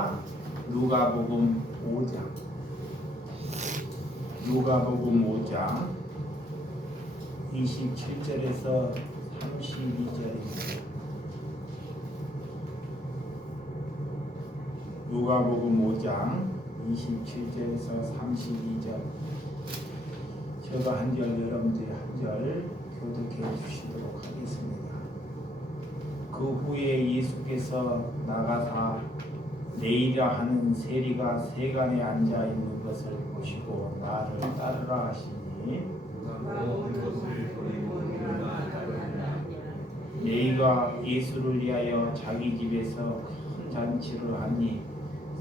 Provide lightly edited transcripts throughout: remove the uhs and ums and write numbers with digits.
하겠습니다. 누가복음 5장. 누가복음 5장 27절에서 32절입니다. 누가복음 5장 27절에서 32절. 제가 한 절, 여러분들이 한 절 교독해 주시도록 하겠습니다. 그 후에 예수께서 나가사 네이라 하는 세리가 세간에 앉아 있는 것을 보시고 나를 따르라 하시니, 네이가 예수를 위하여 자기 집에서 큰 잔치를 하니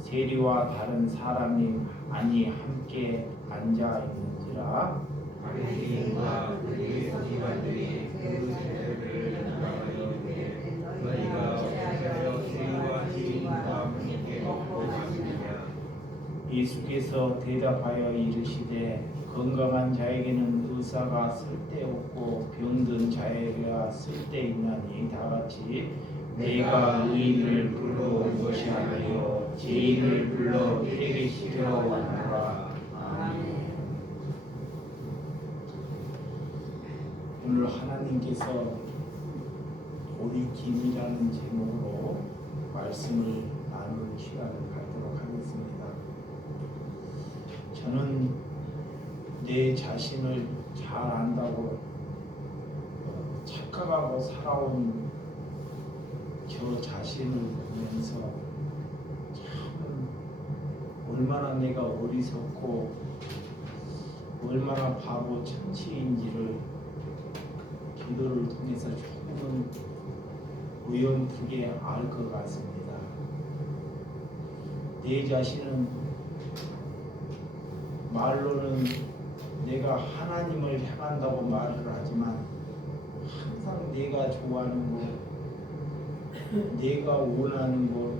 세리와 다른 사람이 아니 함께 앉아 있는지라. 바리새인과 그의 서기관들이 그 세례를 나가려 이르되 너희가 어찌하여 세리와 죄인과 함께 먹고 마시느냐. 예수께서 대답하여 이르시되 건강한 자에게는 의사가 쓸데없고 병든 자에게가 쓸데있나니 다같이 내가 의인을 불러 무시하며 죄인을 불러 회개시키러 왔노라. 아멘. 오늘 하나님께서 돌이킴이라는 제목으로 말씀을 나눌 시간을 갖도록 하겠습니다. 저는 내 자신을 잘 안다고 착각하고 살아온 저 자신을 보면서 참 얼마나 내가 어리석고 얼마나 바보 천치인지를 기도를 통해서 조금은 어렴풋게 알 것 같습니다. 내 자신은 말로는 내가 하나님을 향한다고 말을 하지만 항상 내가 좋아하는 것, 내가 원하는 것,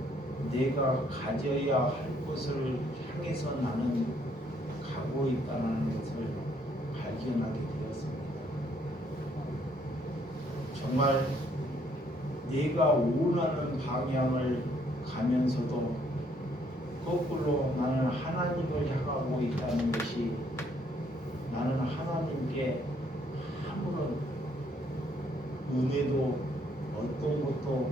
내가 가져야 할 것을 향해서 나는 가고 있다는 것을 발견하게 되었습니다. 정말 내가 원하는 방향을 가면서도 거꾸로 나는 하나님을 향하고 있다는 것이, 나는 하나님께 아무런 은혜도 어떤 것도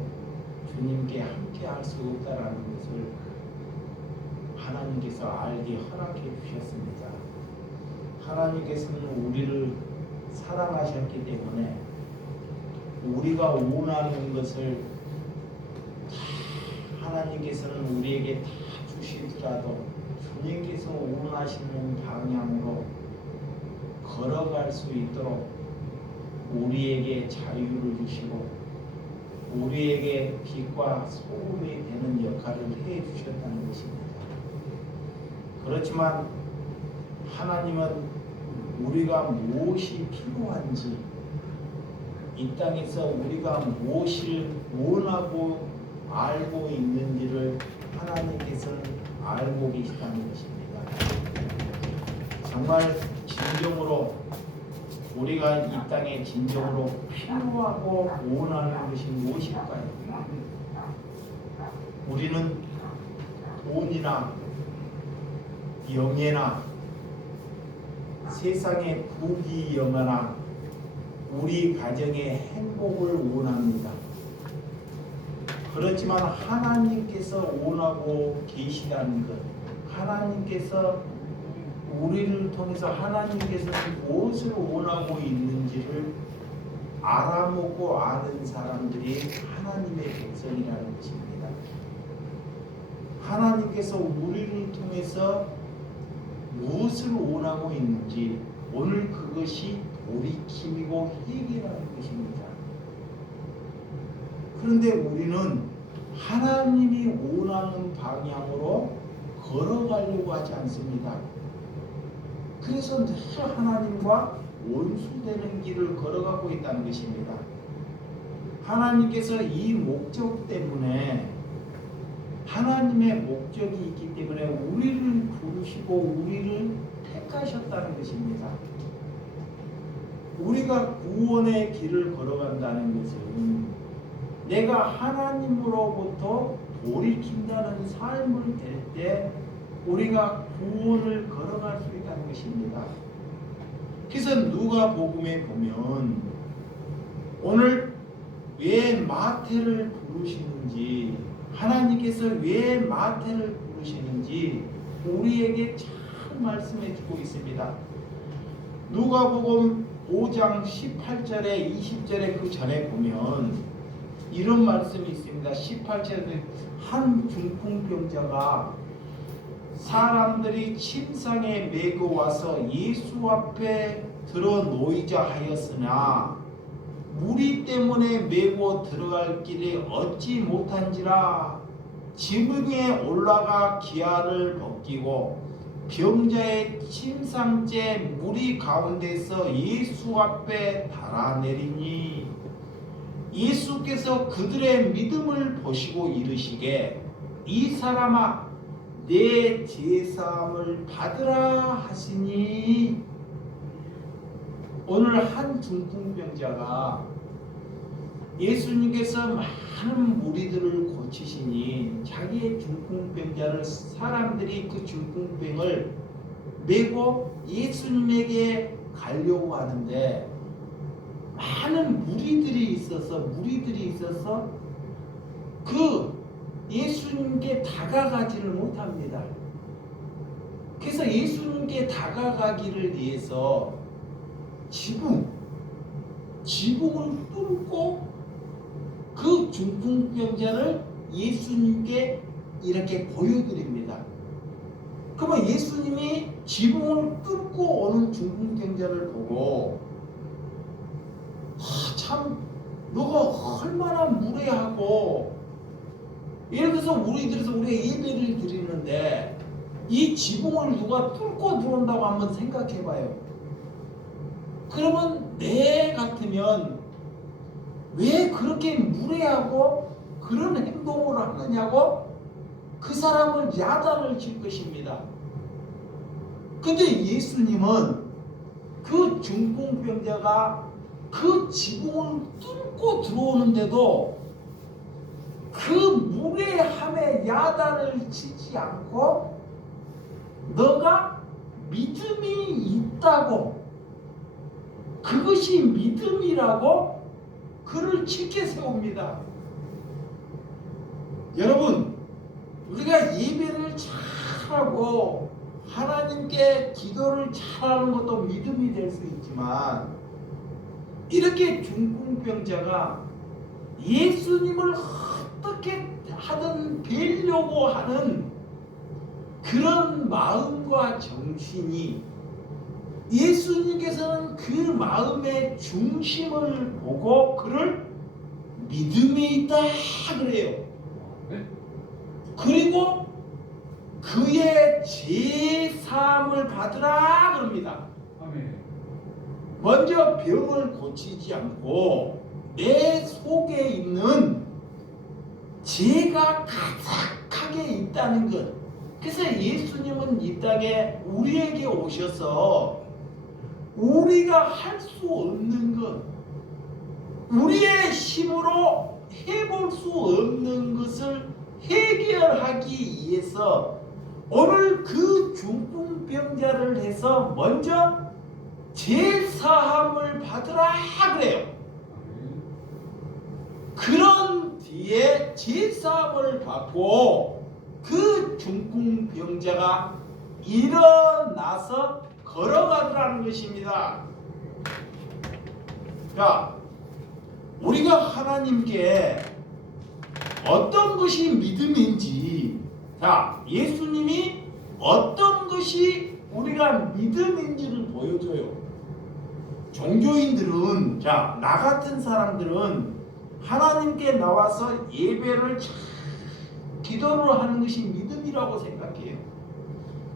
주님께 함께 할 수 없다는 것을 하나님께서 알게 허락해 주셨습니다. 하나님께서는 우리를 사랑하셨기 때문에 우리가 원하는 것을 하나님께서는 우리에게 다 주시더라도 주님께서 원하시는 방향으로 걸어갈 수 있도록 우리에게 자유를 주시고 우리에게 빛과 소금이 되는 역할을 해 주셨다는 것입니다. 그렇지만 하나님은 우리가 무엇이 필요한지, 이 땅에서 우리가 무엇을 원하고 알고 있는지를 하나님께서는 알고 계시다는 것입니다. 정말 진정으로 우리가 이 땅에 진정으로 필요하고 원하는 것이 무엇일까요? 우리는 돈이나 명예나 세상의 부귀영화나 우리 가정의 행복을 원합니다. 그렇지만 하나님께서 원하고 계시다는 것, 하나님께서 우리를 통해서 하나님께서는 무엇을 원하고 있는지를 알아먹고 아는 사람들이 하나님의 백성이라는 것입니다. 하나님께서 우리를 통해서 무엇을 원하고 있는지 오늘 그것이 돌이킴이고 회개라는 것입니다. 그런데 우리는 하나님이 원하는 방향으로 걸어가려고 하지 않습니다. 그래서 늘 하나님과 원수되는 길을 걸어가고 있다는 것입니다. 하나님께서 이 목적 때문에, 하나님의 목적이 있기 때문에 우리를 부르시고 우리를 택하셨다는 것입니다. 우리가 구원의 길을 걸어간다는 것은 내가 하나님으로부터 돌이킨다는 삶을 될 때 우리가 구원을 걸어갈 수 있다는 것입니다. 그래서 누가복음에 보면 오늘 왜 마태를 부르시는지, 하나님께서 왜 마태를 부르시는지 우리에게 잘 말씀해 주고 있습니다. 누가복음 5장 18절에 20절에 그 전에 보면 이런 말씀이 있습니다. 18절에 한 중풍병자가 사람들이 침상에 메고 와서 예수 앞에 들어 놓이자 하였으나 무리 때문에 메고 들어갈 길이 얻지 못한지라 지붕에 올라가 기아를 벗기고 병자의 침상째 무리 가운데서 예수 앞에 달아내리니 예수께서 그들의 믿음을 보시고 이르시되 이 사람아 내 죄사함을 받으라 하시니 오늘 한 중풍병자가 예수님께서 많은 무리들을 고치시니 자기의 중풍병자를 사람들이 그 중풍병을 메고 예수님에게 가려고 하는데 많은 무리들이 있어서 그 예수님께 다가가지를 못합니다. 그래서 예수님께 다가가기를 위해서 지붕을 뚫고 그 중풍병자를 예수님께 이렇게 보여드립니다. 그러면 예수님이 지붕을 뚫고 오는 중풍병자를 보고 참 너가 얼마나 무례하고, 예를 들어서 우리가 예배를 드리는데 이 지붕을 누가 뚫고 들어온다고 한번 생각해봐요. 그러면 내 같으면 왜 그렇게 무례하고 그런 행동을 하느냐고 그 사람을 야단을 칠 것입니다. 근데 예수님은 그 중풍병자가 그 지붕을 뚫고 들어오는데도 그 무례함에 야단을 치지 않고 너가 믿음이 있다고, 그것이 믿음이라고 그를 짙게 세웁니다. 여러분, 우리가 예배를 잘하고 하나님께 기도를 잘하는 것도 믿음이 될 수 있지만 이렇게 중풍병자가 예수님을 어떻게 하든 뵈려고 하는 그런 마음과 정신이, 예수님께서는 그 마음의 중심을 보고 그를 믿음이 있다 그래요. 그리고 그의 죄사함을 받으라 그럽니다. 먼저 병을 고치지 않고 내 속에 있는 죄가 가득하게 있다는 것. 그래서 예수님은 이 땅에 우리에게 오셔서 우리가 할 수 없는 것, 우리의 힘으로 해볼 수 없는 것을 해결하기 위해서 오늘 그 중풍병자를 해서 먼저 죄사함을 받으라 그래요. 그런 뒤에 죄사함을 받고 그 중풍병자가 일어나서 걸어가더라는 것입니다. 자, 우리가 하나님께 어떤 것이 믿음인지, 자, 예수님이 어떤 것이 우리가 믿음인지를 보여줘요. 종교인들은, 자, 나 같은 사람들은 하나님께 나와서 예배를 기도를 하는 것이 믿음이라고 생각해요.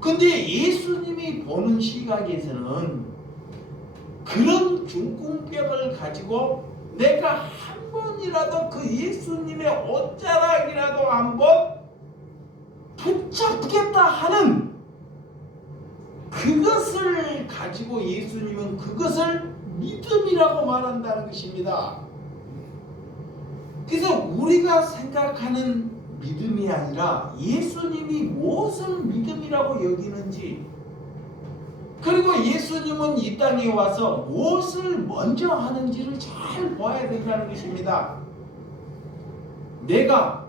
근데 예수님이 보는 시각에서는 그런 중풍병을 가지고 내가 한 번이라도 그 예수님의 옷자락이라도 한번 붙잡겠다 하는 그것을 가지고 예수님은 그것을 믿음이라고 말한다는 것입니다. 그래서 우리가 생각하는 믿음이 아니라 예수님이 무엇을 믿음이라고 여기는지, 그리고 예수님은 이 땅에 와서 무엇을 먼저 하는지를 잘 봐야 된다는 것입니다. 내가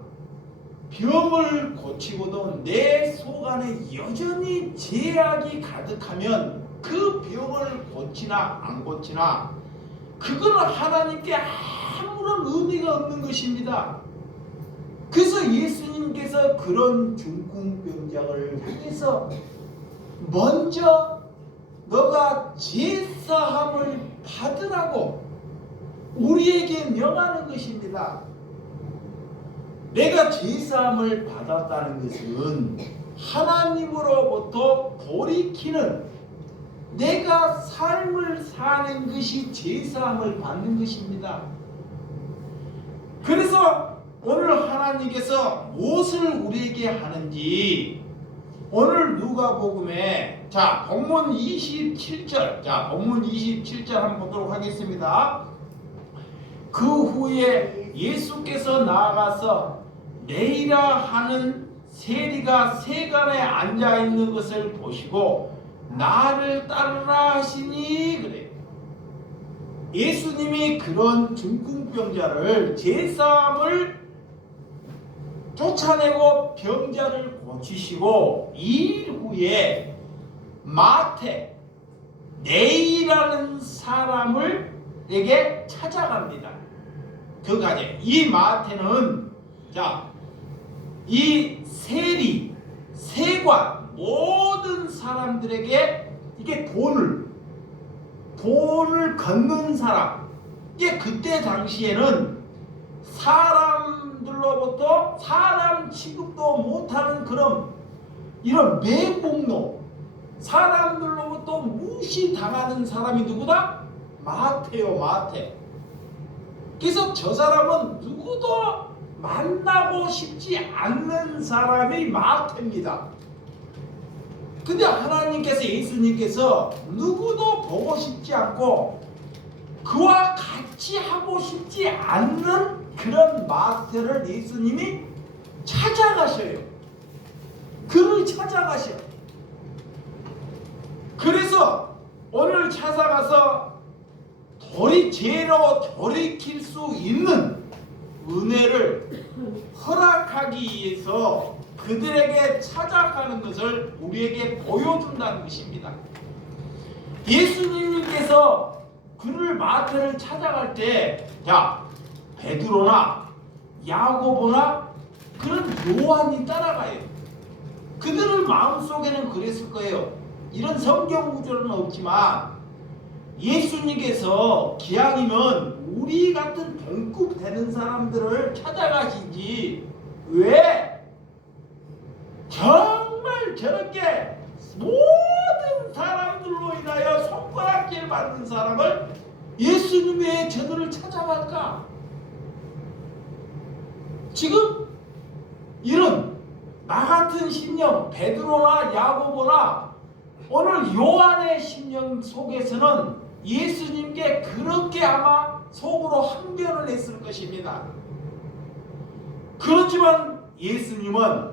병을 고치고도 내 속 안에 여전히 죄악이 가득하면 그 병을 고치나 안 고치나 그거는 하나님께 아무런 의미가 없는 것입니다. 그래서 예수님께서 그런 중풍병자를 향해서 먼저 너가 제사함을 받으라고 우리에게 명하는 것입니다. 내가 제사함을 받았다는 것은 하나님으로부터 돌이키는, 내가 삶을 사는 것이 제사함을 받는 것입니다. 그래서 오늘 하나님께서 무엇을 우리에게 하는지 오늘 누가복음에 본문 27절, 본문 27절 한번 보도록 하겠습니다. 그 후에 예수께서 나아가서 네이라 하는 세리가 세간에 앉아 있는 것을 보시고 나를 따르라 하시니, 그래. 예수님이 그런 중풍병자를 제사함을 쫓아내고 병자를 고치시고 이 후에 마태 네이라는 사람을에게 찾아갑니다. 그까지 이 마태는 이 세리, 세관 모든 사람들에게 이게 돈을 걷는 사람, 이게 그때 당시에는 사람들로부터 사람 취급도 못하는 그런 이런 매국노, 사람들로부터 무시당하는 사람이 누구다? 마태요, 마태. 그래서 저 사람은 누구도 만나고 싶지 않는 사람이 마태입니다. 근데 하나님께서, 예수님께서 누구도 보고 싶지 않고 그와 같이 하고 싶지 않는 그런 마태를 예수님이 찾아가셔요. 그를 찾아가셔. 그래서 오늘 찾아가서 죄로 돌이킬 수 있는 은혜를 허락하기 위해서 그들에게 찾아가는 것을 우리에게 보여준다는 것입니다. 예수님께서 그를 마태를 찾아갈 때 베드로나 야고보나 그런 요한이 따라가요. 그들의 마음속에는 그랬을 거예요. 이런 성경 구절은 없지만 예수님께서 기왕이면 우리 같은 동급 되는 사람들을 찾아가시지 왜 정말 저렇게 모든 사람들로 인하여 손가락질 받는 사람을 예수님 왜 저들을 찾아갈까? 지금 이런 나 같은 심령, 베드로나 야고보나 오늘 요한의 심령 속에서는 예수님께 그렇게 아마 속으로 항변을 했을 것입니다. 그렇지만 예수님은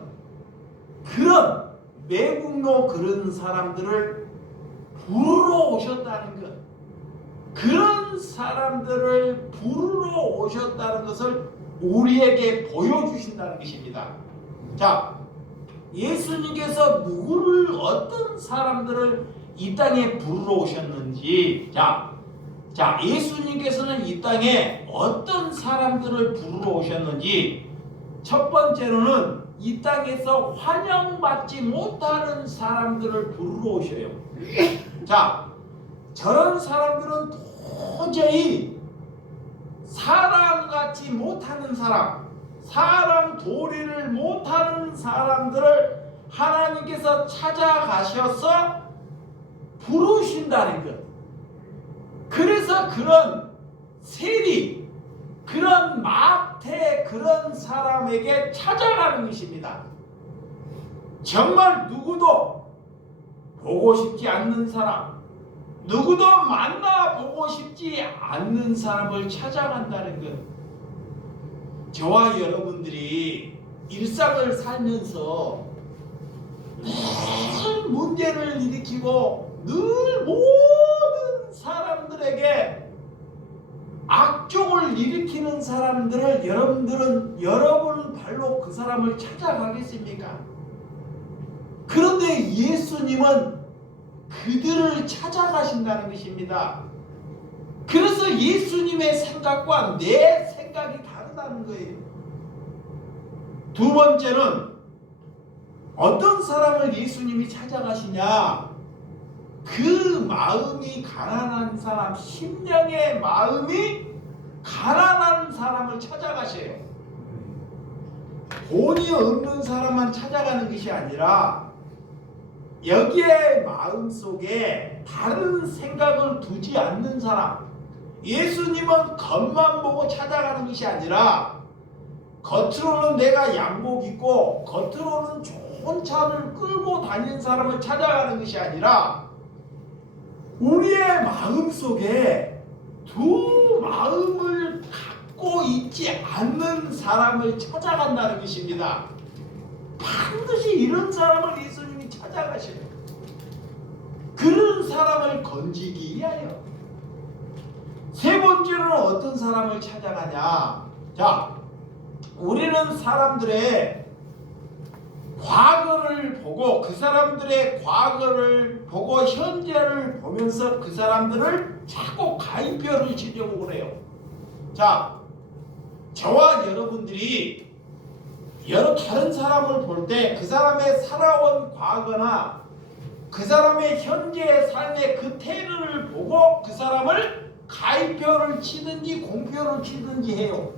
그런 매국노 그런 사람들을 부르러 오셨다는 것, 그런 사람들을 부르러 오셨다는 것을 우리에게 보여주신다는 것입니다. 예수님께서 누구를, 어떤 사람들을 이 땅에 부르러 오셨는지, 예수님께서는 이 땅에 어떤 사람들을 부르러 오셨는지, 첫 번째로는 이 땅에서 환영받지 못하는 사람들을 부르러 오셔요. 저런 사람들은 도저히 사람같이 못하는 사람, 사람 도리를 못하는 사람들을 하나님께서 찾아가셔서 부르신다는 것. 그래서 그런 세리, 그런 마태, 그런 사람에게 찾아가는 것입니다. 정말 누구도 보고 싶지 않는 사람, 누구도 만나보고 싶지 않는 사람을 찾아간다는 것. 저와 여러분들이 일상을 살면서 늘 문제를 일으키고 늘 모든 사람들에게 악종을 일으키는 사람들을 여러분 발로 그 사람을 찾아가겠습니까? 그런데 예수님은 그들을 찾아가신다는 것입니다. 그래서 예수님의 생각과 내 생각이 다르다는 거예요. 두 번째는 어떤 사람을 예수님이 찾아가시냐? 그 마음이 가난한 사람, 심령의 마음이 가난한 사람을 찾아가셔요. 돈이 없는 사람만 찾아가는 것이 아니라 여기에 마음속에 다른 생각을 두지 않는 사람, 예수님은 겉만 보고 찾아가는 것이 아니라 겉으로는 내가 양복 입고 겉으로는 좋은 차를 끌고 다니는 사람을 찾아가는 것이 아니라 우리의 마음속에 두 마음을 갖고 있지 않는 사람을 찾아간다는 것입니다. 반드시 이런 사람을 예수님이 찾아가셔요. 그런 사람을 건지기 위하여. 세 번째로는 어떤 사람을 찾아가냐? 자, 우리는 사람들의 과거를 보고 그 사람들의 과거를 보고 현재를 보면서 그 사람들을 자꾸 가입표를 치려고 그래요. 자, 저와 여러분들이 여러 다른 사람을 볼 때 그 사람의 살아온 과거나 그 사람의 현재의 삶의 그 태도를 보고 그 사람을 가입표를 치든지 공표를 치든지 해요.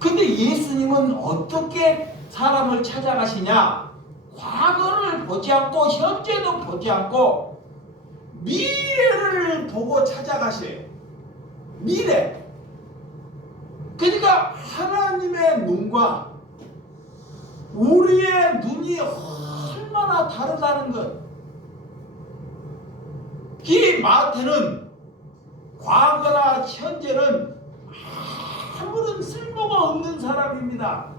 근데 예수님은 어떻게 사람을 찾아가시냐? 과거를 보지 않고 현재도 보지 않고 미래를 보고 찾아가세요. 미래. 그러니까 하나님의 눈과 우리의 눈이 얼마나 다르다는 것. 이 마태는 과거나 현재는 아무런 쓸모가 없는 사람입니다.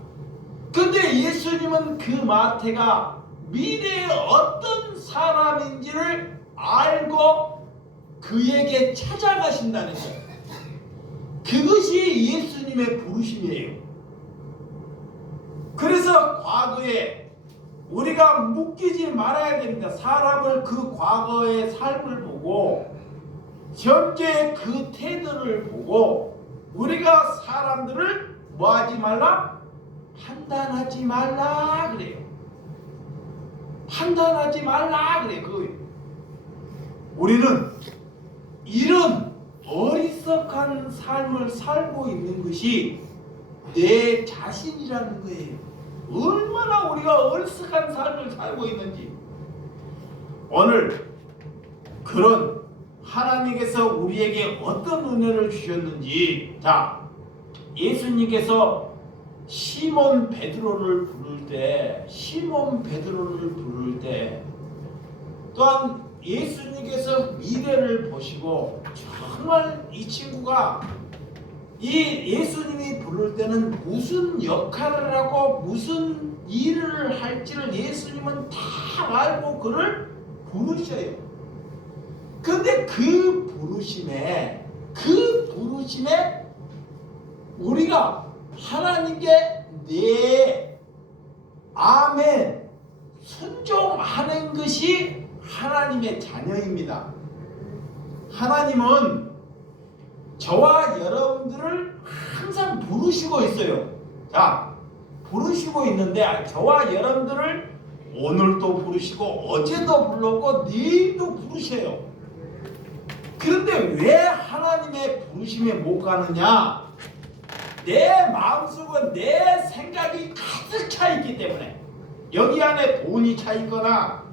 근데 예수님은 그 마태가 미래에 어떤 사람인지를 알고 그에게 찾아가신다는 거예요. 그것이 예수님의 부르심이에요. 그래서 과거에 우리가 묶이지 말아야 됩니다. 사람을 그 과거의 삶을 보고 현재의 그 태도를 보고 우리가 사람들을 뭐하지 말라? 판단하지 말라 그래요. 판단하지 말라 그래요. 우리는 이런 어리석한 삶을 살고 있는 것이 내 자신이라는 거예요. 얼마나 우리가 어리석한 삶을 살고 있는지. 오늘 그런 하나님께서 우리에게 어떤 은혜를 주셨는지, 자, 예수님께서 시몬 베드로를 부를 때 또한 예수님께서 미래를 보시고 정말 이 친구가 이 예수님이 부를 때는 무슨 역할을 하고 무슨 일을 할지를 예수님은 다 알고 그를 부르셔요. 그런데 그 부르심에 우리가 하나님께 네, 아멘, 순종하는 것이 하나님의 자녀입니다. 하나님은 저와 여러분들을 항상 부르시고 있어요. 자, 부르시고 있는데 저와 여러분들을 오늘도 부르시고 어제도 불렀고 내일도 부르셔요. 그런데 왜 하나님의 부르심에 못 가느냐? 내 마음속은 내 생각이 가득 차 있기 때문에. 여기 안에 돈이 차 있거나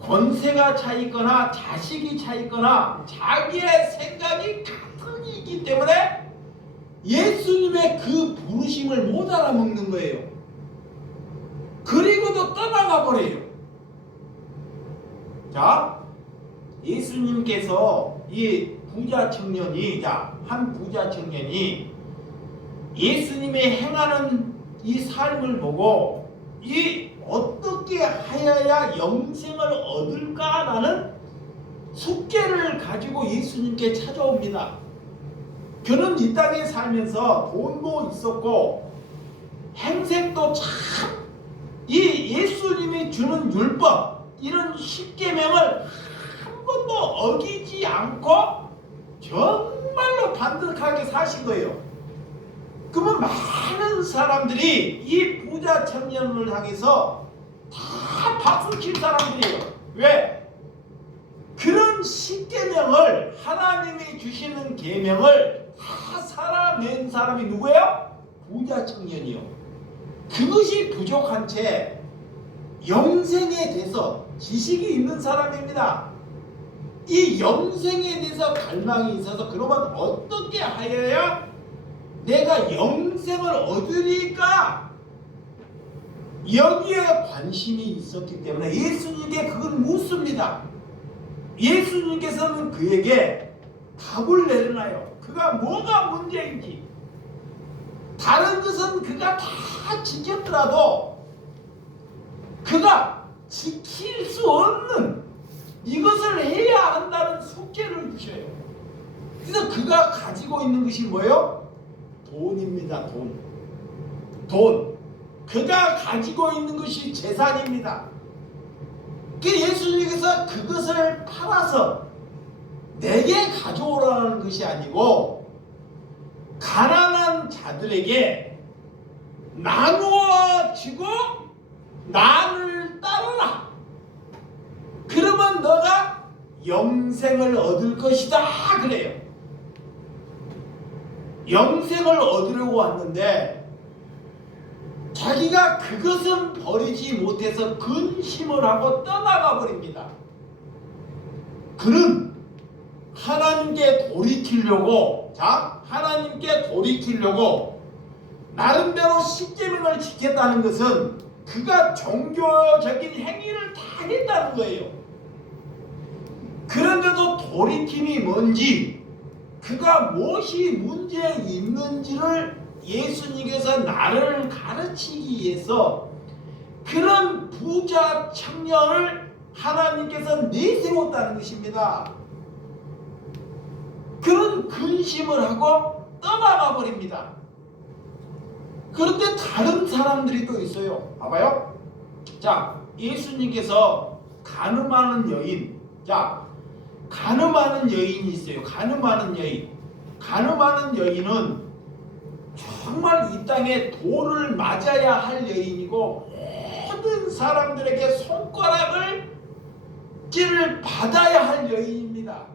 권세가 차 있거나 자식이 차 있거나 자기의 생각이 가득 있기 때문에 예수님의 그 부르심을 못 알아먹는 거예요. 그리고도 떠나가 버려요. 자, 예수님께서 이 부자 청년이, 한 부자 청년이 예수님이 행하는 이 삶을 보고 이 어떻게 하여야 영생을 얻을까라는 숙제를 가지고 예수님께 찾아옵니다. 그는 이 땅에 살면서 돈도 있었고 행색도 참 이 예수님이 주는 율법 이런 십계명을 한 번도 어기지 않고 정말로 반듯하게 사신 거예요. 그러면 많은 사람들이 이 부자 청년을 향해서 다 박수 칠 사람들이에요. 왜? 그런 십계명을 하나님이 주시는 계명을 다 살아낸 사람이 누구예요? 부자 청년이요. 그것이 부족한 채 영생에 대해서 지식이 있는 사람입니다. 이 영생에 대해서 갈망이 있어서 그러면 어떻게 하여야 내가 영생을 얻으리까? 여기에 관심이 있었기 때문에 예수님께 그걸 묻습니다. 예수님께서는 그에게 답을 내려놔요. 그가 뭐가 문제인지. 다른 것은 그가 다 지켰더라도 그가 지킬 수 없는 이것을 해야 한다는 숙제를 주셔요. 그래서 그가 가지고 있는 것이 뭐예요? 돈입니다. 돈. 그가 가지고 있는 것이 재산입니다. 그 예수님께서 그것을 팔아서 내게 가져오라는 것이 아니고 가난한 자들에게 나누어 주고 나를 따르라. 그러면 너가 영생을 얻을 것이다. 그래요. 영생을 얻으려고 왔는데 자기가 그것은 버리지 못해서 근심을 하고 떠나가 버립니다. 그는 하나님께 돌이키려고 나름대로 십계명을 지켰다는 것은 그가 종교적인 행위를 다 했다는 거예요. 그런데도 돌이킴이 뭔지, 그가 무엇이 문제 있는지를 예수님께서 나를 가르치기 위해서 그런 부자 청년을 하나님께서 내세웠다는 것입니다. 그런 근심을 하고 떠나가 버립니다. 그런데 다른 사람들이 또 있어요. 봐봐요. 자, 예수님께서 가늠하는 여인. 자, 가늠하는 여인이 있어요. 가늠하는 여인은 정말 이 땅에 돌을 맞아야 할 여인이고 모든 사람들에게 손가락을 찌를 받아야 할 여인입니다.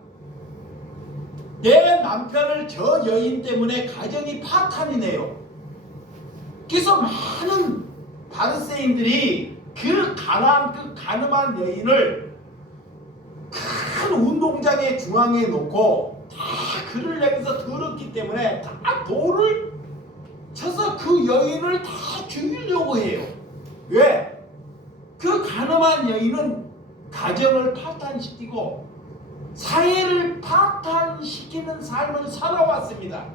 내 남편을 저 여인 때문에 가정이 파탄이네요. 그래서 많은 바리새인들이 그 가늠한 여인을 큰 운동장의 중앙에 놓고 다 그를 향해서 더럽기 때문에 다 돌을 쳐서 그 여인을 다 죽이려고 해요. 왜? 그 가늠한 여인은 가정을 파탄시키고 사회를 파탄시키는 삶을 살아왔습니다.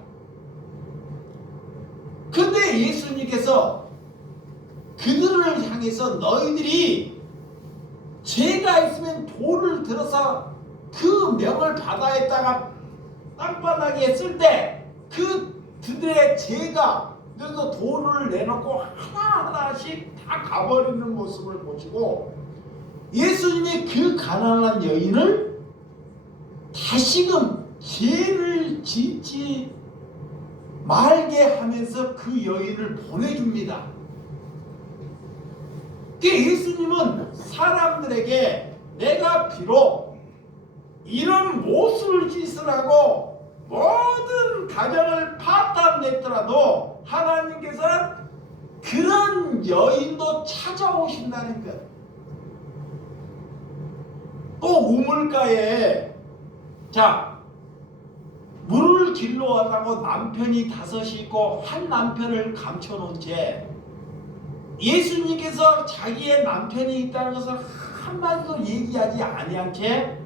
근데 예수님께서 그들을 향해서 너희들이 죄가 있으면 돌을 들어서 그 명을 바다에다가 땅바닥에 쓸 때 그들의 죄가 그래서 돌을 내놓고 하나하나씩 다 가버리는 모습을 보시고 예수님이 그 가난한 여인을 다시금 죄를 짓지 말게 하면서 그 여인을 보내줍니다. 예수님은 사람들에게 내가 비록 이런 모순을 짓을 하고 모든 가정을 파탄냈더라도 하나님께서는 그런 여인도 찾아오신다는 것. 또 우물가에 물을 길러와라고 남편이 5이 있고 한 남편을 감춰놓은 채 예수님께서 자기의 남편이 있다는 것을 한마디도 얘기하지 아니한 채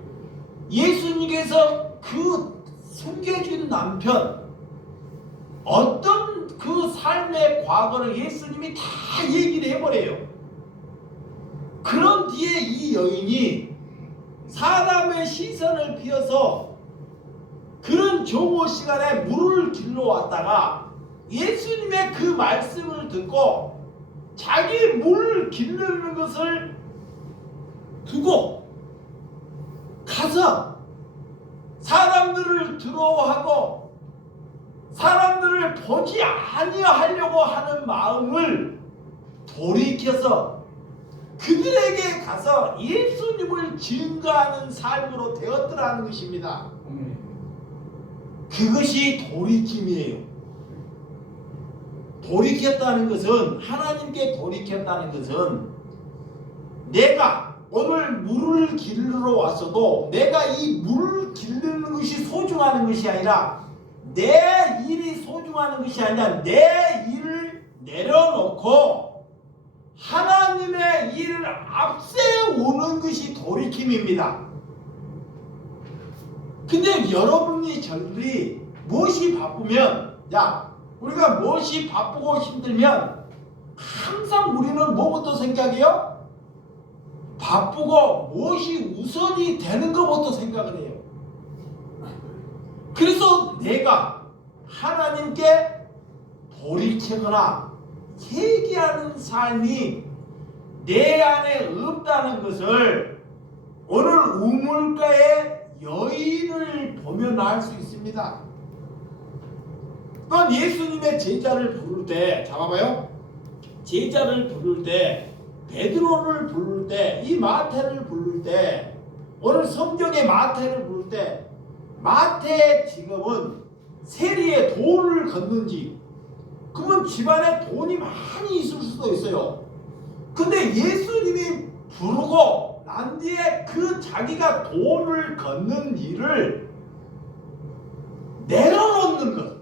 예수님께서 그 숨겨준 남편 어떤 그 삶의 과거를 예수님이 다 얘기를 해버려요. 그런 뒤에 이 여인이 사람의 시선을 피해서 그런 종호 시간에 물을 길러 왔다가 예수님의 그 말씀을 듣고 자기 물 기르는 것을 두고 가서 사람들을 두려워하고 사람들을 보지 아니하려고 하는 마음을 돌이켜서 그들에게 가서 예수님을 증거하는 삶으로 되었더라는 것입니다. 그것이 돌이킴이에요. 돌이켰다는 것은, 하나님께 돌이켰다는 것은, 내가 오늘 물을 기르러 왔어도 내가 이 물을 기르는 것이 소중한 것이 아니라, 내 일이 소중한 것이 아니라 내 일을 내려놓고 하나님의 일을 앞세우는 것이 돌이킴입니다. 근데 여러분이 저들이 무엇이 바쁘면, 우리가 무엇이 바쁘고 힘들면 항상 우리는 뭐부터 생각해요? 바쁘고 무엇이 우선이 되는 것부터 생각을 해요. 그래서 내가 하나님께 돌이키거나 회개하는 삶이 내 안에 없다는 것을 오늘 우물가의 여인을 보면 알 수 있습니다. 또 예수님의 제자를 부를 때, 잡아봐요. 제자를 부를 때, 베드로를 부를 때, 이 마태를 부를 때, 오늘 성경의 마태를 부를 때, 마태의 직업은 세리의 돈을 걷는지, 그러면 집안에 돈이 많이 있을 수도 있어요. 근데 예수님이 부르고 난 뒤에 그 자기가 돈을 걷는 일을 내려놓는 것,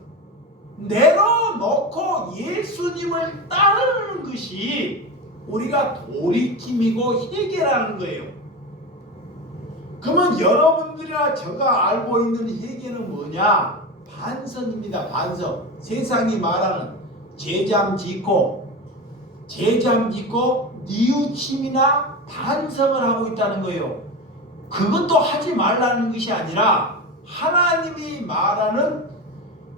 내려놓고 예수님을 따르는 것이 우리가 돌이킴이고 회개라는 거예요. 그러면 여러분들이나 제가 알고 있는 회개는 뭐냐? 반성입니다. 반성. 세상이 말하는 제잠 짓고 뉘우침이나 반성을 하고 있다는 거예요. 그것도 하지 말라는 것이 아니라 하나님이 말하는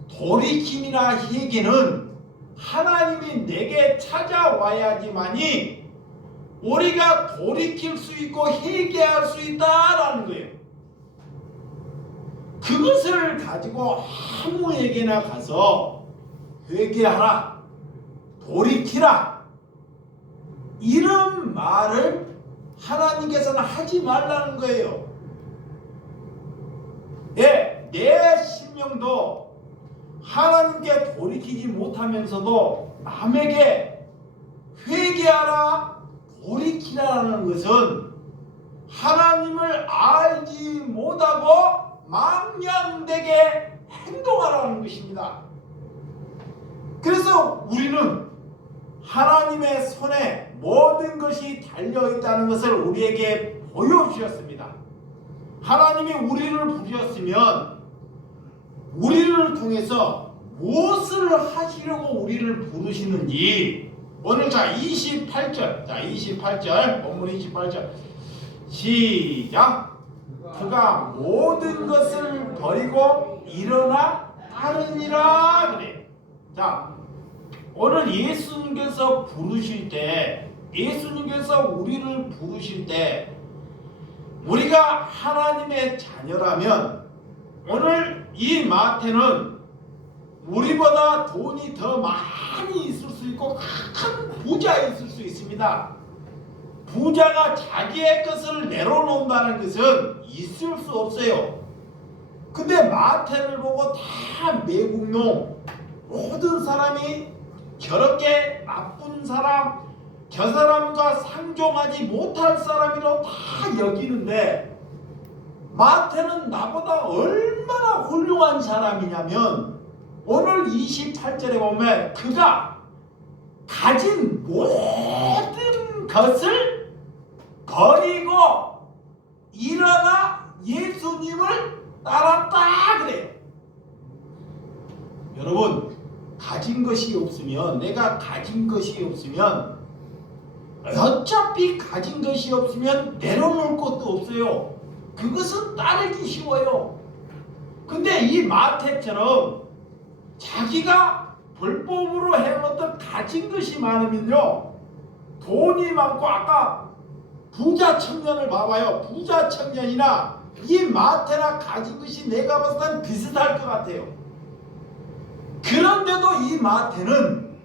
돌이킴이나 회개는 하나님이 내게 찾아와야지만이 우리가 돌이킬 수 있고 회개할 수 있다라는 거예요. 그것을 가지고 아무에게나 가서 회개하라, 돌이키라, 이런 말을 하나님께서는 하지 말라는 거예요. 내 심령도 하나님께 돌이키지 못하면서도 남에게 회개하라, 돌이키라는 것은 하나님을 알지 못하고 망령되게 행동하라는 것입니다. 그래서 우리는 하나님의 손에 모든 것이 달려있다는 것을 우리에게 보여주셨습니다. 하나님이 우리를 부르셨으면 우리를 통해서 무엇을 하시려고 우리를 부르시는지 오늘 28절 본문 28절 시작. 그가 모든 것을 버리고 일어나 따르니라 그래. 오늘 예수님께서 부르실 때, 예수님께서 우리를 부르실 때 우리가 하나님의 자녀라면 오늘 이 마태는 우리보다 돈이 더 많이 있을 수 있고 큰 부자였을 수 있습니다. 부자가 자기의 것을 내려놓는다는 것은 있을 수 없어요. 근데 마태를 보고 다 매국노, 모든 사람이 저렇게 나쁜 사람, 저 사람과 상종하지 못할 사람이라고 다 여기는데, 마태는 나보다 얼마나 훌륭한 사람이냐면 오늘 28절에 보면 그가 가진 모든 것을 버리고 일어나 예수님을 따랐다 그래요. 여러분, 가진 것이 없으면, 내가 가진 것이 없으면, 어차피 가진 것이 없으면 내려놓을 것도 없어요. 그것은 따르기 쉬워요. 근데 이 마태처럼 자기가 불법으로 해놓던 가진 것이 많으면요, 돈이 많고, 아까 부자 청년을 봐봐요. 부자 청년이나 이 마태나 가진 것이 내가 봤을 땐 비슷할 것 같아요. 그런데도 이 마태는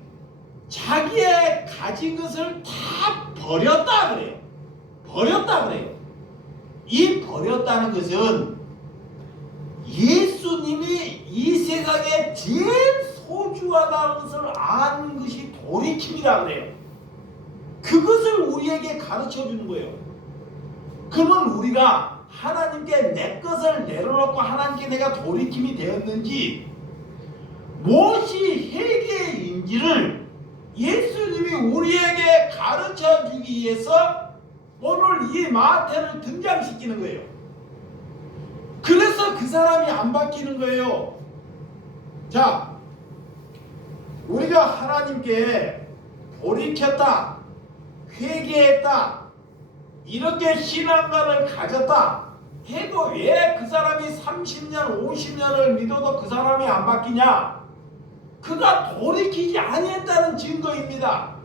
자기의 가진 것을 다 버렸다 그래요. 버렸다 그래요. 이 버렸다는 것은 예수님이 이 세상에 제일 소중하다는 것을 아는 것이 돌이킴이라 그래요. 그것을 우리에게 가르쳐 주는 거예요. 그러면 우리가 하나님께 내 것을 내려놓고 하나님께 내가 돌이킴이 되었는지, 무엇이 회개인지를 예수님이 우리에게 가르쳐 주기 위해서 오늘 이 마태를 등장시키는 거예요. 그래서 그 사람이 안 바뀌는 거예요. 자, 우리가 하나님께 돌이켰다, 회개했다, 이렇게 신앙관을 가졌다 해도 왜 그 사람이 30년, 50년을 믿어도 그 사람이 안 바뀌냐? 그가 돌이키지 아니했다는 증거입니다.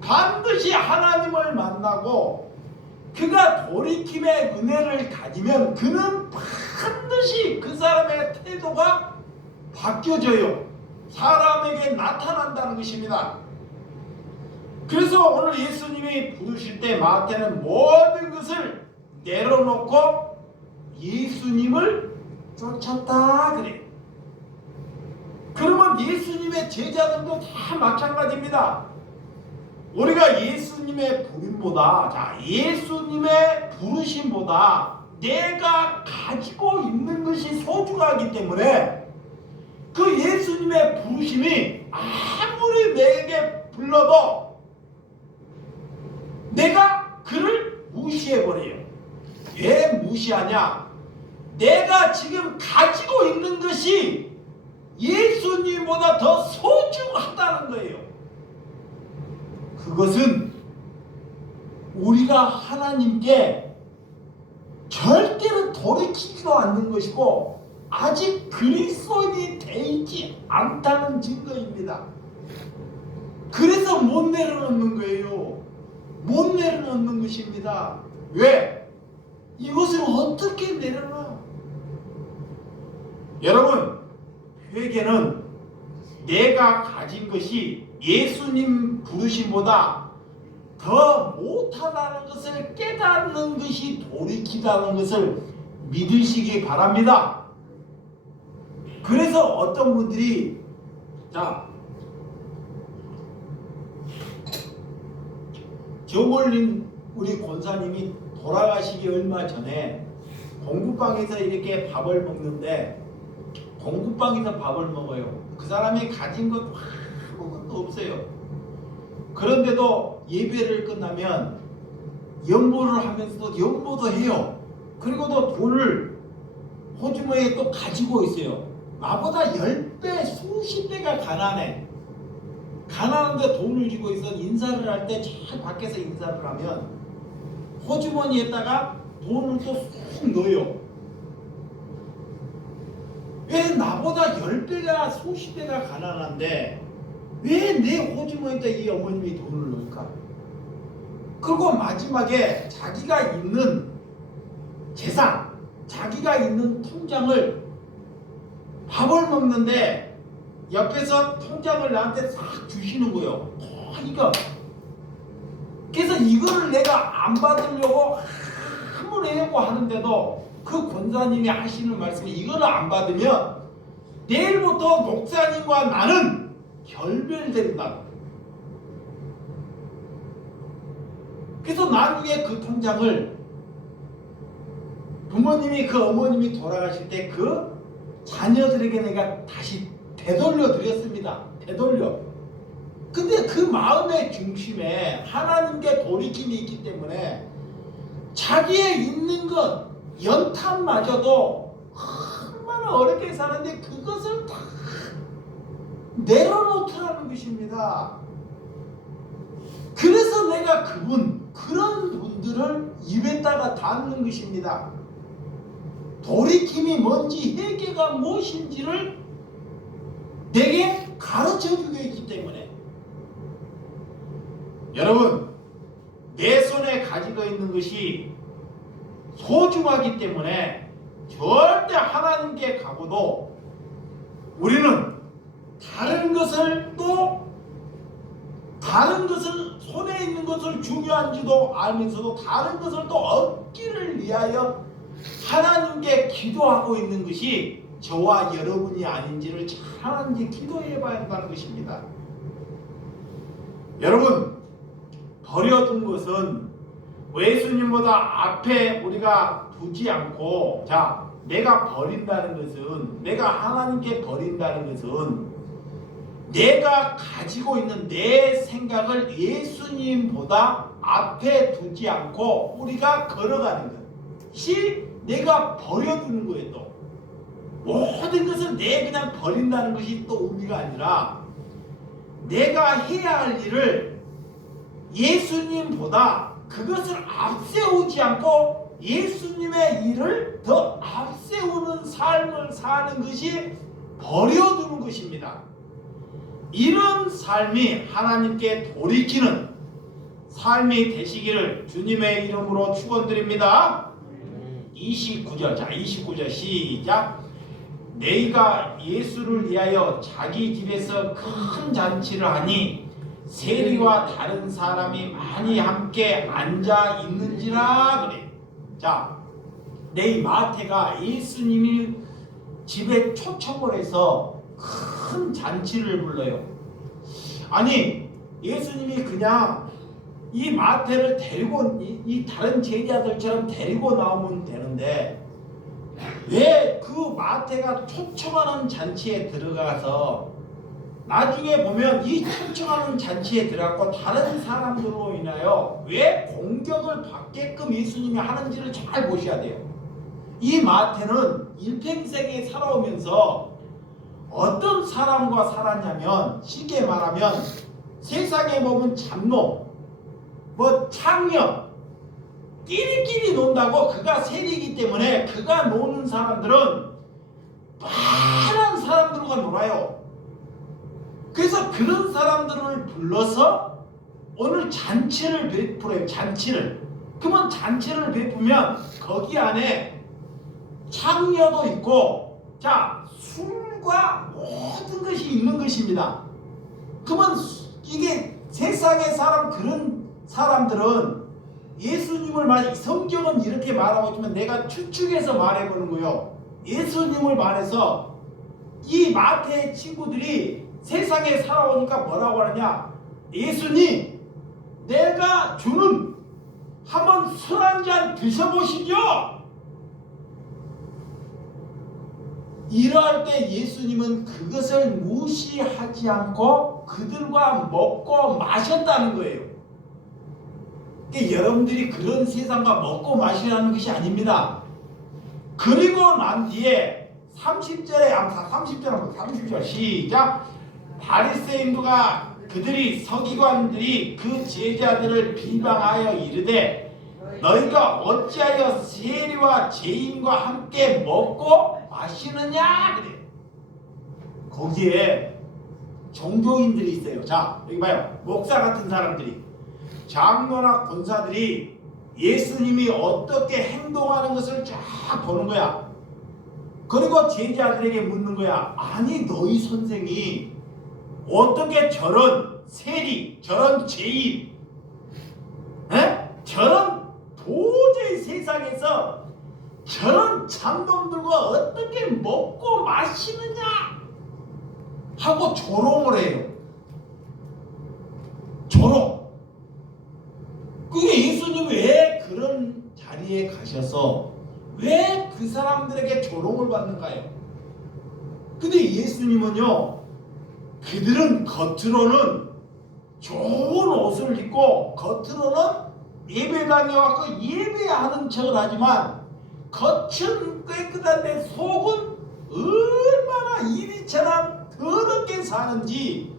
반드시 하나님을 만나고 그가 돌이킴의 은혜를 가지면 그는 반드시 그 사람의 태도가 바뀌어져요. 사람에게 나타난다는 것입니다. 그래서 오늘 예수님이 부르실 때 마태는 모든 것을 내려놓고 예수님을 쫓았다 그래요. 그러면 예수님의 제자들도 다 마찬가지입니다. 우리가 예수님의 부름보다, 자, 예수님의 부르심보다 내가 가지고 있는 것이 소중하기 때문에 그 예수님의 부르심이 아무리 내게 불러도 내가 그를 무시해버려요. 왜 무시하냐? 내가 지금 가지고 있는 것이 예수님보다 더 소중하다는 거예요. 그것은 우리가 하나님께 절대로 돌이키지도 않는 것이고 아직 그리스도인이 되지 않다는 증거입니다. 그래서 못 내려놓는 거예요. 못 내려놓는 것입니다. 왜? 이것을 어떻게 내려놔? 여러분, 회개는 내가 가진 것이 예수님 부르심보다 더 못하다는 것을 깨닫는 것이 돌이키다는 것을 믿으시기 바랍니다. 그래서 어떤 분들이, 자, 정월린 우리 권사님이 돌아가시기 얼마 전에 공구방에서 이렇게 밥을 먹는데, 공구방에서 밥을 먹어요. 그 사람이 가진 것 아무것도 없어요. 그런데도 예배를 끝나면 연보를 하면서도 연보도 해요. 그리고도 돈을 호주머니에 또 가지고 있어요. 나보다 10배, 수십 배가 가난해. 가난한데 돈을 쥐고 있어. 인사를 할 때 저 밖에서 인사를 하면 호주머니에다가 돈을 또 쑥 넣어요. 왜 나보다 10배가 수십 배가 가난한데 왜 내 호주머니에다 이 어머님이 돈을 넣을까? 그리고 마지막에 자기가 있는 재산, 자기가 있는 통장을 밥을 먹는데 옆에서 통장을 나한테 싹 주시는 거예요. 이거. 그래서 이거를 내가 안 받으려고 한번 해놓고 하는데도 그 권사님이 하시는 말씀이 이거를 안 받으면 내일부터 목사님과 나는 결별된다. 그래서 나중에 그 통장을 부모님이, 그 어머님이 돌아가실 때 그 자녀들에게 내가 다시 되돌려 드렸습니다. 되돌려. 근데 그 마음의 중심에 하나님께 돌이킴이 있기 때문에 자기의 있는 것, 연탄마저도 얼마나 어렵게 사는데 그것을 다 내려놓더라는 것입니다. 그래서 내가 그런 분들을 입에다가 담는 것입니다. 돌이킴이 뭔지 회개가 무엇인지를 내게 가르쳐주고 있기 때문에 여러분 내 손에 가지고 있는 것이 소중하기 때문에 절대 하나님께 가고도 우리는 다른 것을 손에 있는 것을 중요한지도 알면서도 다른 것을 또 얻기를 위하여 하나님께 기도하고 있는 것이 저와 여러분이 아닌지를 잘 하나님께 기도해 봐야 한다는 것입니다. 여러분 버려둔 것은 예수님보다 앞에 우리가 두지 않고 내가 버린다는 것은 내가 하나님께 버린다는 것은 내가 가지고 있는 내 생각을 예수님보다 앞에 두지 않고 우리가 걸어가는 것이 내가 버려두는 거예요. 또 모든 것을 그냥 버린다는 것이 또 의미가 아니라 내가 해야 할 일을 예수님보다 그것을 앞세우지 않고 예수님의 일을 더 앞세우는 삶을 사는 것이 버려두는 것입니다. 이런 삶이 하나님께 돌이키는 삶이 되시기를 주님의 이름으로 축원드립니다. 29절 시작. 너희가 예수를 위하여 자기 집에서 큰 잔치를 하니 세리와 다른 사람이 많이 함께 앉아 있는지라 그래. 내 마태가 예수님이 집에 초청을 해서 큰 잔치를 불러요. 아니 예수님이 그냥 이 마태를 데리고 이 다른 제자들처럼 데리고 나오면 되는데 왜 그 마태가 초청하는 잔치에 들어가서 나중에 보면 이 초청하는 잔치에 들어가고 다른 사람들로 인하여 왜 공격을 받게끔 예수님이 하는지를 잘 보셔야 돼요. 이 마태는 일평생에 살아오면서 어떤 사람과 살았냐면 쉽게 말하면 세상에 보면 잡놈, 창녀, 끼리끼리 논다고 그가 세리이기 때문에 그가 노는 사람들은 많은 사람들과 놀아요. 그래서 그런 사람들을 불러서 오늘 잔치를 베풀어요. 그러면 잔치를 베푸면 거기 안에 창녀도 있고 술과 모든 것이 있는 것입니다. 그러면 이게 세상의 그런 사람들은 예수님을 성경은 이렇게 말하고 있지만 내가 추측해서 말해보는 거예요. 예수님을 말해서 이 마태의 친구들이 세상에 살아오니까 뭐라고 하느냐, 예수님 내가 주는 한번 술 한잔 드셔보시죠. 이러할 때 예수님은 그것을 무시하지 않고 그들과 먹고 마셨다는 거예요. 그러니까 여러분들이 그런 세상과 먹고 마시라는 것이 아닙니다. 그리고 난 뒤에 30절 시작. 바리새인과 서기관들이 그 제자들을 비방하여 이르되 너희가 어찌하여 세리와 죄인과 함께 먹고 마시느냐 그래. 거기에 종교인들이 있어요. 여기 봐요. 목사 같은 사람들이, 장로나 권사들이 예수님이 어떻게 행동하는 것을 쫙 보는 거야. 그리고 제자들에게 묻는 거야. 아니 너희 선생이 어떻게 저런 세리, 저런 죄인, 저런 도저히 세상에서 저런 장놈들과 어떻게 먹고 마시느냐 하고 조롱을 해요. 조롱. 그게 예수님이 왜 그런 자리에 가셔서 왜 그 사람들에게 조롱을 받는가요? 근데 예수님은요, 그들은 겉으로는 좋은 옷을 입고 겉으로는 예배당에 와서 예배하는 척을 하지만 겉은 깨끗한데 속은 얼마나 이리처럼 더럽게 사는지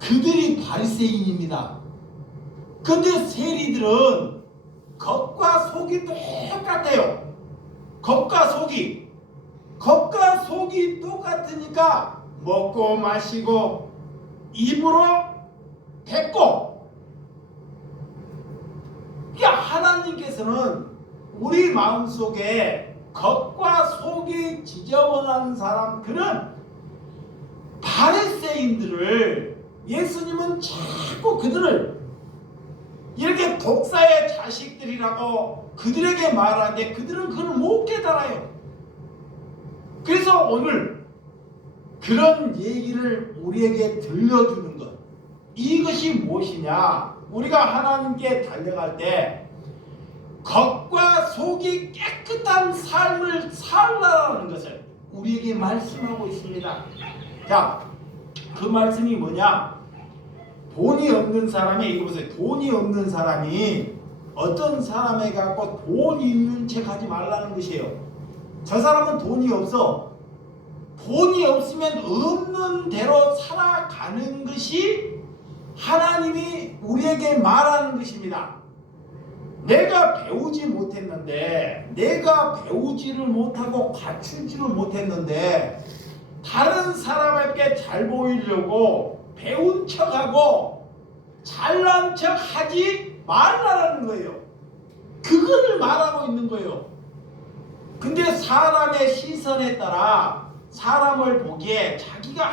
그들이 바리새인입니다. 근데 세리들은 겉과 속이 똑같아요. 겉과 속이 똑같으니까 먹고 마시고 입으로 뱉고. 그러니까 하나님께서는 우리 마음속에 겉과 속이 지저분한 사람, 그런 바리새인들을 예수님은 자꾸 그들을 이렇게 독사의 자식들이라고 그들에게 말하는데 그들은 그걸 못 깨달아요. 그래서 오늘 그런 얘기를 우리에게 들려주는 것, 이것이 무엇이냐? 우리가 하나님께 달려갈 때 겉과 속이 깨끗한 삶을 살라는 것을 우리에게 말씀하고 있습니다. 자, 그 말씀이 뭐냐? 돈이 없는 사람이, 이거 보세요. 돈이 없는 사람이 어떤 사람에 갖고 돈이 있는 척 하지 말라는 것이에요. 저 사람은 돈이 없어. 돈이 없으면 없는 대로 살아가는 것이 하나님이 우리에게 말하는 것입니다. 내가 배우지 못했는데, 내가 배우지를 못하고 갖추지를 못했는데 다른 사람에게 잘 보이려고 배운 척하고 잘난 척 하지 말라는 거예요. 그거를 말하고 있는 거예요. 근데 사람의 시선에 따라 사람을 보기에 자기가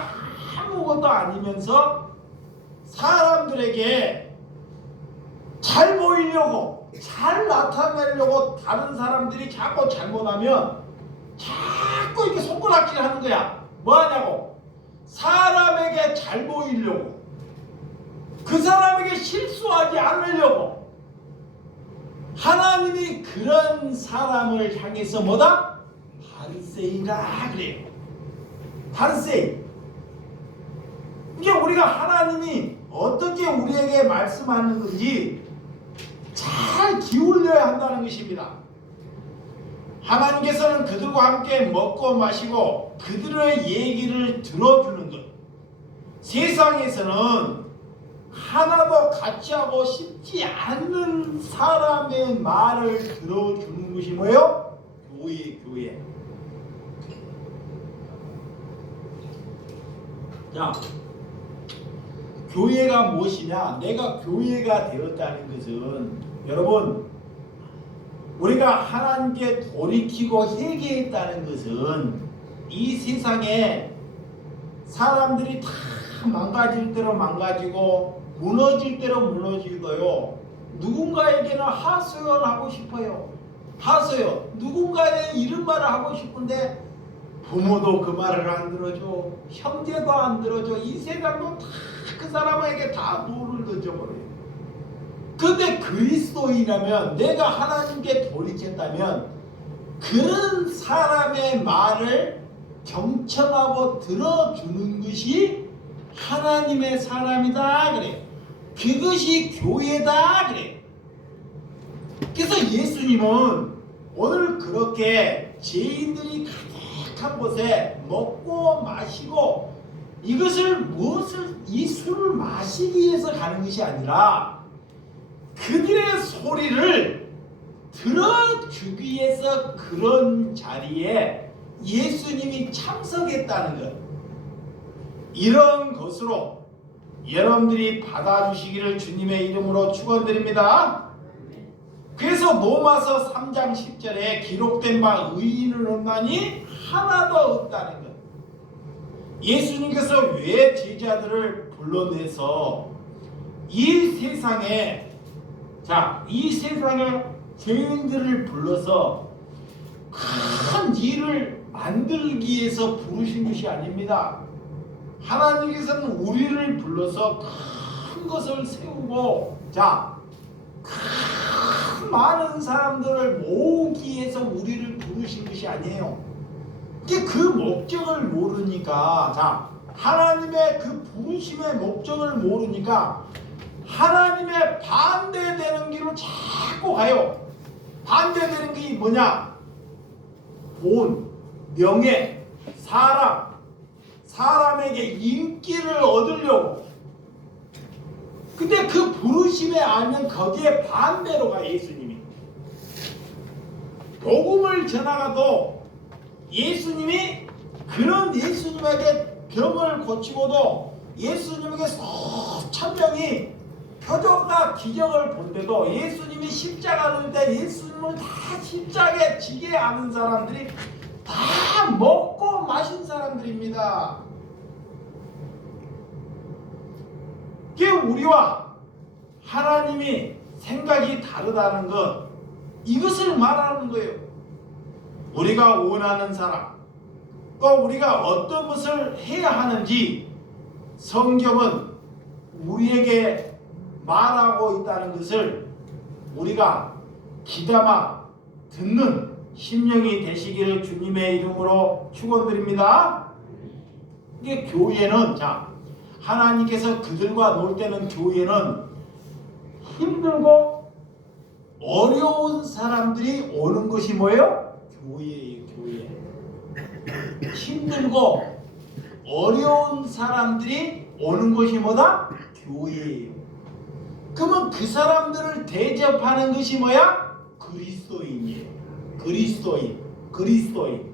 아무것도 아니면서 사람들에게 잘 보이려고, 잘 나타내려고 다른 사람들이 자꾸 잘못하면 자꾸 이렇게 손가락질 하는 거야. 뭐 하냐고? 사람에게 잘 보이려고, 그 사람에게 실수하지 않으려고. 하나님이 그런 사람을 향해서 뭐다? 바리새인이라 그래요. 바리새인. 이게 우리가 하나님이 어떻게 우리에게 말씀하는 건지 잘 기울여야 한다는 것입니다. 하나님께서는 그들과 함께 먹고 마시고 그들의 얘기를 들어주는 것. 세상에서는 하나도 같이 하고 싶지 않는 사람의 말을 들어주는 것이 뭐예요? 교회. 자, 교회가 무엇이냐? 내가 교회가 되었다는 것은, 여러분, 우리가 하나님께 돌이키고 회개했다는 것은 이 세상에 사람들이 다 망가질 대로 망가지고 무너질 대로 무너지고요, 누군가에게는 하소연하고 싶어요. 하소연. 누군가에게 이런 말을 하고 싶은데 부모도 그 말을 안 들어줘, 형제도 안 들어줘, 이 세상도 다 그 사람에게 다 돌을 던져버려요. 근데 그리스도인이라면, 내가 하나님께 돌이켰다면 그런 사람의 말을 경청하고 들어주는 것이 하나님의 사람이다 그래. 그것이 교회다 그래. 그래서 예수님은 오늘 그렇게 죄인들이 가득한 곳에 먹고 마시고, 이것을 이 술을 마시기 위해서 가는 것이 아니라 그들의 소리를 들어주기 위해서 그런 자리에 예수님이 참석했다는 것, 이런 것으로 여러분들이 받아주시기를 주님의 이름으로 축원드립니다. 그래서 로마서 3장 10절에 기록된 바 의인은 없나니 하나도 없다는 것. 예수님께서 왜 제자들을 불러내서 이 세상에 죄인들을 불러서 큰 일을 만들기 위해서 부르신 것이 아닙니다. 하나님께서는 우리를 불러서 큰 것을 세우고, 큰 많은 사람들을 모으기 위해서 우리를 부르신 것이 아니에요. 그 목적을 모르니까, 하나님의 그 부르심의 목적을 모르니까 하나님의 반대되는 길로 자꾸 가요. 반대되는 게 뭐냐? 돈, 명예, 사람, 사람에게 인기를 얻으려고. 근데 그 부르심에 알면 거기에 반대로 가. 예수님이 복음을 전하가도 예수님이 그런 예수님에게 병을 고치고도 예수님에게 수천 명이 표적과 기적을 본데도 예수님이 십자가를 때 예수님을 다 십자가에 지게 하는 사람들이 다 먹고 마신 사람들입니다. 그게 우리와 하나님이 생각이 다르다는 것, 이것을 말하는 거예요. 우리가 원하는 사람, 또 우리가 어떤 것을 해야 하는지 성경은 우리에게 말하고 있다는 것을 우리가 귀담아 듣는 심령이 되시기를 주님의 이름으로 축원드립니다. 이게 교회는, 자, 하나님께서 그들과 놀 때는 교회는 힘들고 어려운 사람들이 오는 것이 뭐예요? 교회예요. 교회. 힘들고 어려운 사람들이 오는 것이 뭐다? 교회예요. 그러면 그 사람들을 대접하는 것이 뭐야? 그리스도인이에요. 그리스도인.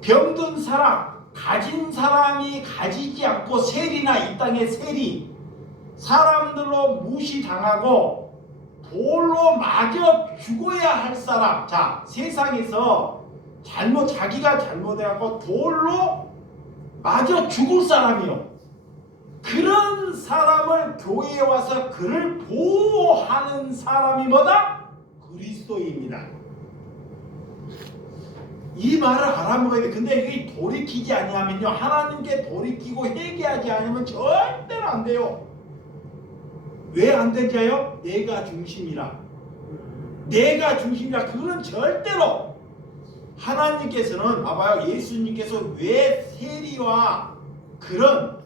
병든 사람, 가진 사람이 가지지 않고 세리나 이 땅의 세리, 사람들로 무시당하고 돌로 맞아 죽어야 할 사람. 자, 세상에서 자기가 잘못해갖고 돌로 맞아 죽을 사람이요. 그런 사람을 교회에 와서 그를 보호하는 사람이 뭐다? 그리스도입니다. 이 말을 알아먹어야 돼. 근데 이게 돌이키지 아니하면요, 하나님께 돌이키고 회개하지 않으면 절대로 안 돼요. 왜 안 되냐요? 내가 중심이라. 그거는 절대로 하나님께서는, 봐봐요, 예수님께서 왜 세리와 그런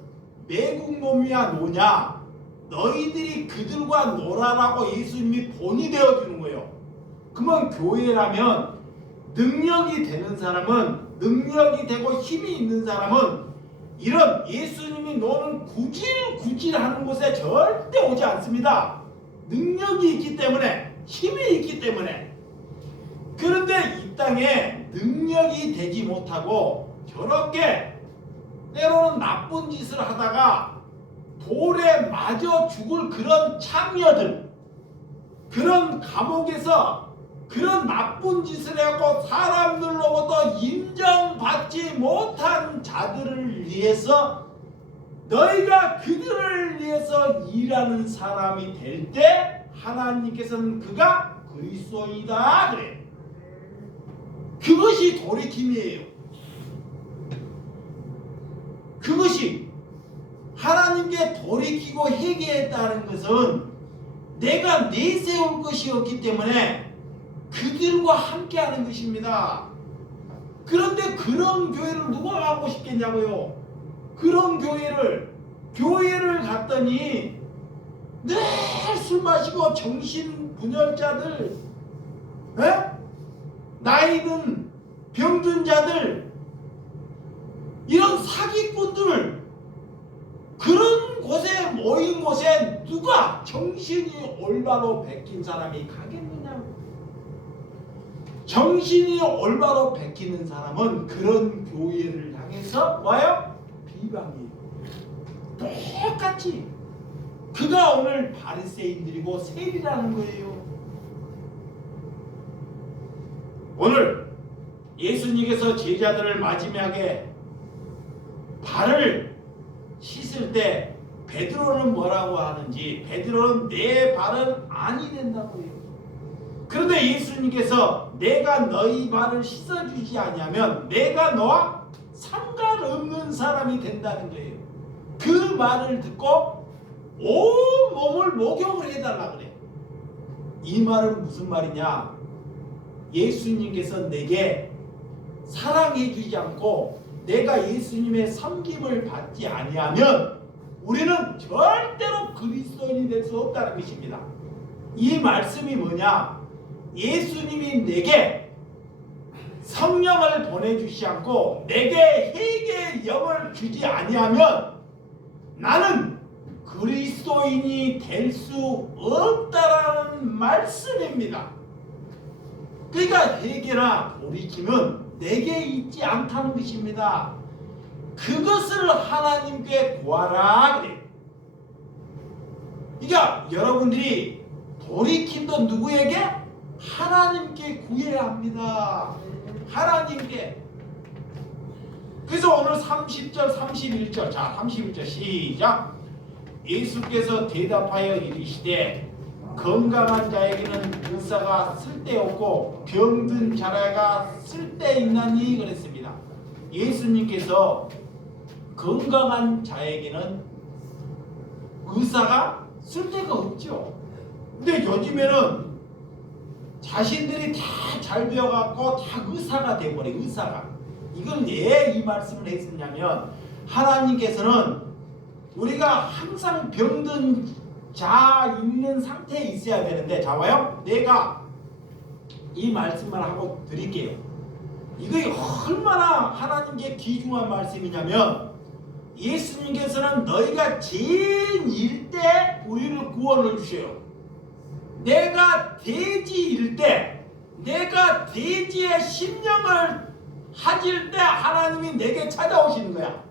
매국노미와 노냐, 너희들이 그들과 놀아라고 예수님이 본이 되어주는 거예요. 그러면 교회라면 능력이 되는 사람은, 능력이 되고 힘이 있는 사람은 이런 예수님이 노는 구질하는 곳에 절대 오지 않습니다. 능력이 있기 때문에, 힘이 있기 때문에. 그런데 이 땅에 능력이 되지 못하고 저렇게 때로는 나쁜 짓을 하다가 돌에 맞아 죽을 그런 창녀들, 그런 감옥에서 그런 나쁜 짓을 하고 사람들로부터 인정받지 못한 자들을 위해서, 너희가 그들을 위해서 일하는 사람이 될 때 하나님께서는 그가 그리스도이다 그래. 그것이 돌이킴이에요. 그것이 하나님께 돌이키고 회개했다는 것은 내가 내세울 것이 없기 때문에 그들과 함께하는 것입니다. 그런데 그런 교회를 누가 가고 싶겠냐고요? 그런 교회를 갔더니 늘 술 마시고 정신분열자들, 나이든 병든 자들, 이런 사기꾼들, 그런 곳에 모인 곳에 누가 정신이 올바로 베낀 사람이 가겠느냐고. 정신이 올바로 베끼는 사람은 그런 교회를 향해서 와요? 비방이에요. 똑같이. 그가 오늘 바리새인들이고 세리라는 거예요. 오늘 예수님께서 제자들을 마지막에 발을 씻을 때 베드로는 뭐라고 하는지, 베드로는 내 발은 아니 된다고 해요. 그런데 예수님께서 내가 너희 발을 씻어주지 않으면 내가 너와 상관없는 사람이 된다는 거예요. 그 말을 듣고 온 몸을 목욕을 해달라 그래. 이 말은 무슨 말이냐? 예수님께서 내게 사랑해주지 않고 내가 예수님의 섬김을 받지 아니하면 우리는 절대로 그리스도인이 될 수 없다는 것입니다. 이 말씀이 뭐냐? 예수님이 내게 성령을 보내주시 않고 내게 회개의 영을 주지 아니하면 나는 그리스도인이 될 수 없다라는 말씀입니다. 그러니까 회개나 돌이킴은 내게 있지 않다는 것입니다. 그것을 하나님께 구하라 그래요. 그러니까 여러분들이 돌이킴도 누구에게? 하나님께 구해야 합니다. 하나님께. 그래서 오늘 30절 31절 자 31절 시작. 예수께서 대답하여 이르시되 건강한 자에게는 의사가 쓸데없고 병든 자가 쓸데있나니 그랬습니다. 예수님께서 건강한 자에게는 의사가 쓸데가 없죠. 근데 요즘에는 자신들이 다 잘 배워갖고 다 의사가 돼버려. 의사가. 이걸 왜 이 말씀을 했었냐면 하나님께서는 우리가 항상 병든 자 있는 상태에 있어야 되는데 자 봐요. 내가 이 말씀만 하고 드릴게요. 이거 얼마나 하나님께 귀중한 말씀이냐면 예수님께서는 너희가 죄인일 때 우리를 구원을 주셔요. 내가 돼지일 때 내가 돼지의 심령을 가질 때 하나님이 내게 찾아오시는 거야.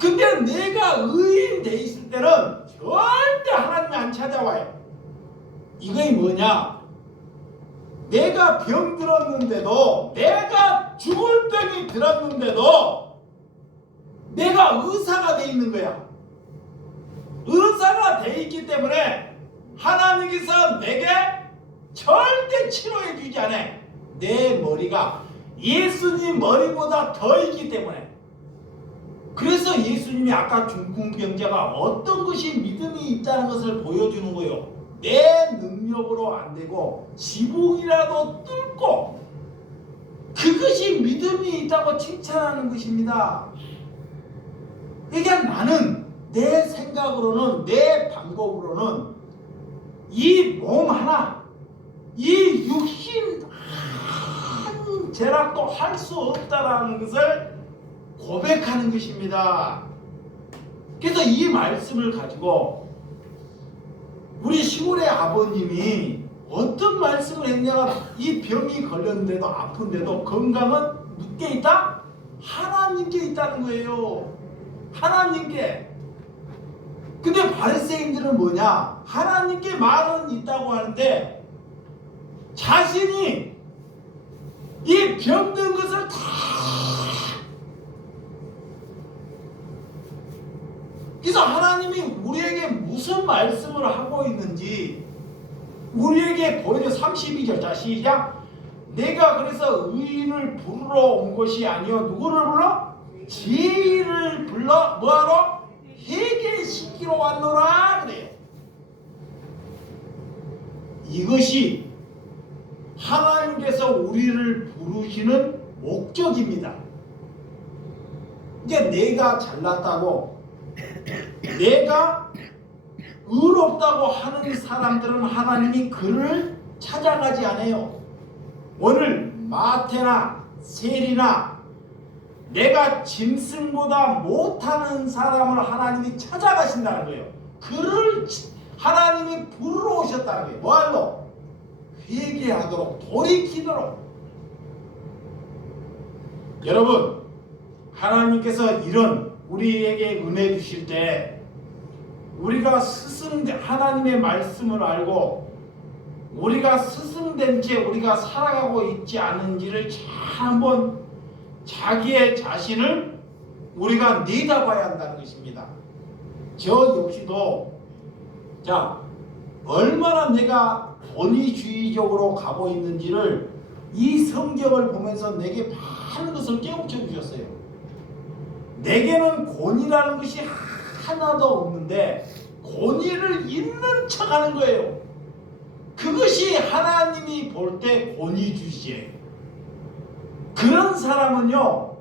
근데 내가 의인 돼 있을 때는 절대 하나님이 안 찾아와요. 이게 뭐냐? 내가 병 들었는데도 내가 죽을 병이 들었는데도 내가 의사가 돼 있는 거야. 의사가 돼 있기 때문에 하나님께서 내게 절대 치료해 주지 않아. 내 머리가 예수님 머리보다 더 있기 때문에. 그래서 예수님이 아까 중풍병자가 어떤 것이 믿음이 있다는 것을 보여주는 거예요. 내 능력으로 안 되고 지붕이라도 뚫고 그것이 믿음이 있다고 칭찬하는 것입니다. 그러니까 나는 내 생각으로는 내 방법으로는 이 몸 하나 이 육신 한 제락도 할 수 없다라는 것을 고백하는 것입니다. 그래서 이 말씀을 가지고 우리 시골의 아버님이 어떤 말씀을 했냐가 이 병이 걸렸는데도 아픈데도 건강은 누구께 있다? 하나님께 있다는 거예요. 하나님께. 근데 바리새인들은 뭐냐? 하나님께 말은 있다고 하는데 자신이 이 병든 것을 다 그래서 하나님이 우리에게 무슨 말씀을 하고 있는지 우리에게 보여줘. 32절 자 시작. 내가 그래서 의인을 부르러 온 것이 아니요 누구를 불러? 죄인을 불러 뭐하러? 회개시키러 왔노라 그래요. 이것이 하나님께서 우리를 부르시는 목적입니다. 이제 내가 잘났다고 내가 의롭다고 하는 사람들은 하나님이 그를 찾아가지 않아요. 오늘 마태나 세리나 내가 짐승보다 못하는 사람을 하나님이 찾아가신다는 거예요. 그를 하나님이 부르러 오셨다는 거예요. 뭐하러? 회개하도록 돌이키도록. 여러분 하나님께서 이런 우리에게 은혜 주실 때 우리가 하나님의 말씀을 알고 우리가 스승된 채 우리가 살아가고 있지 않은지를 잘 한번 자기의 자신을 우리가 내다봐야 한다는 것입니다. 저 역시도 자 얼마나 내가 권위주의적으로 가고 있는지를 이 성경을 보면서 내게 많은 것을 깨우쳐 주셨어요. 내게는 권위라는 것이 하나도 없는데 권위를 있는 척하는 거예요. 그것이 하나님이 볼 때 권위주의예요. 그런 사람은요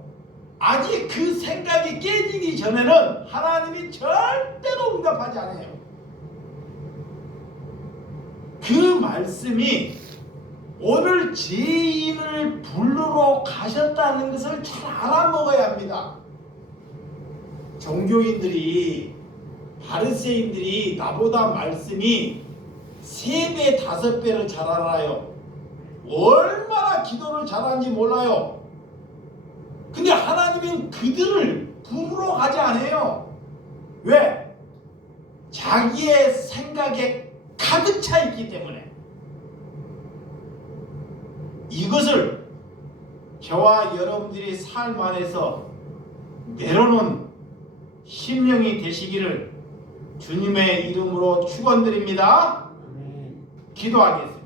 아직 그 생각이 깨지기 전에는 하나님이 절대로 응답하지 않아요. 그 말씀이 오늘 죄인을 부르러 가셨다는 것을 잘 알아먹어야 합니다. 종교인들이, 바리새인들이 나보다 말씀이 3배, 5배로 잘 알아요. 얼마나 기도를 잘하는지 몰라요. 근데 하나님은 그들을 부르러 가지 않아요. 왜? 자기의 생각에 가득 차 있기 때문에. 이것을 저와 여러분들이 삶 안에서 내려놓은 심령이 되시기를 주님의 이름으로 축원드립니다. 기도하겠습니다.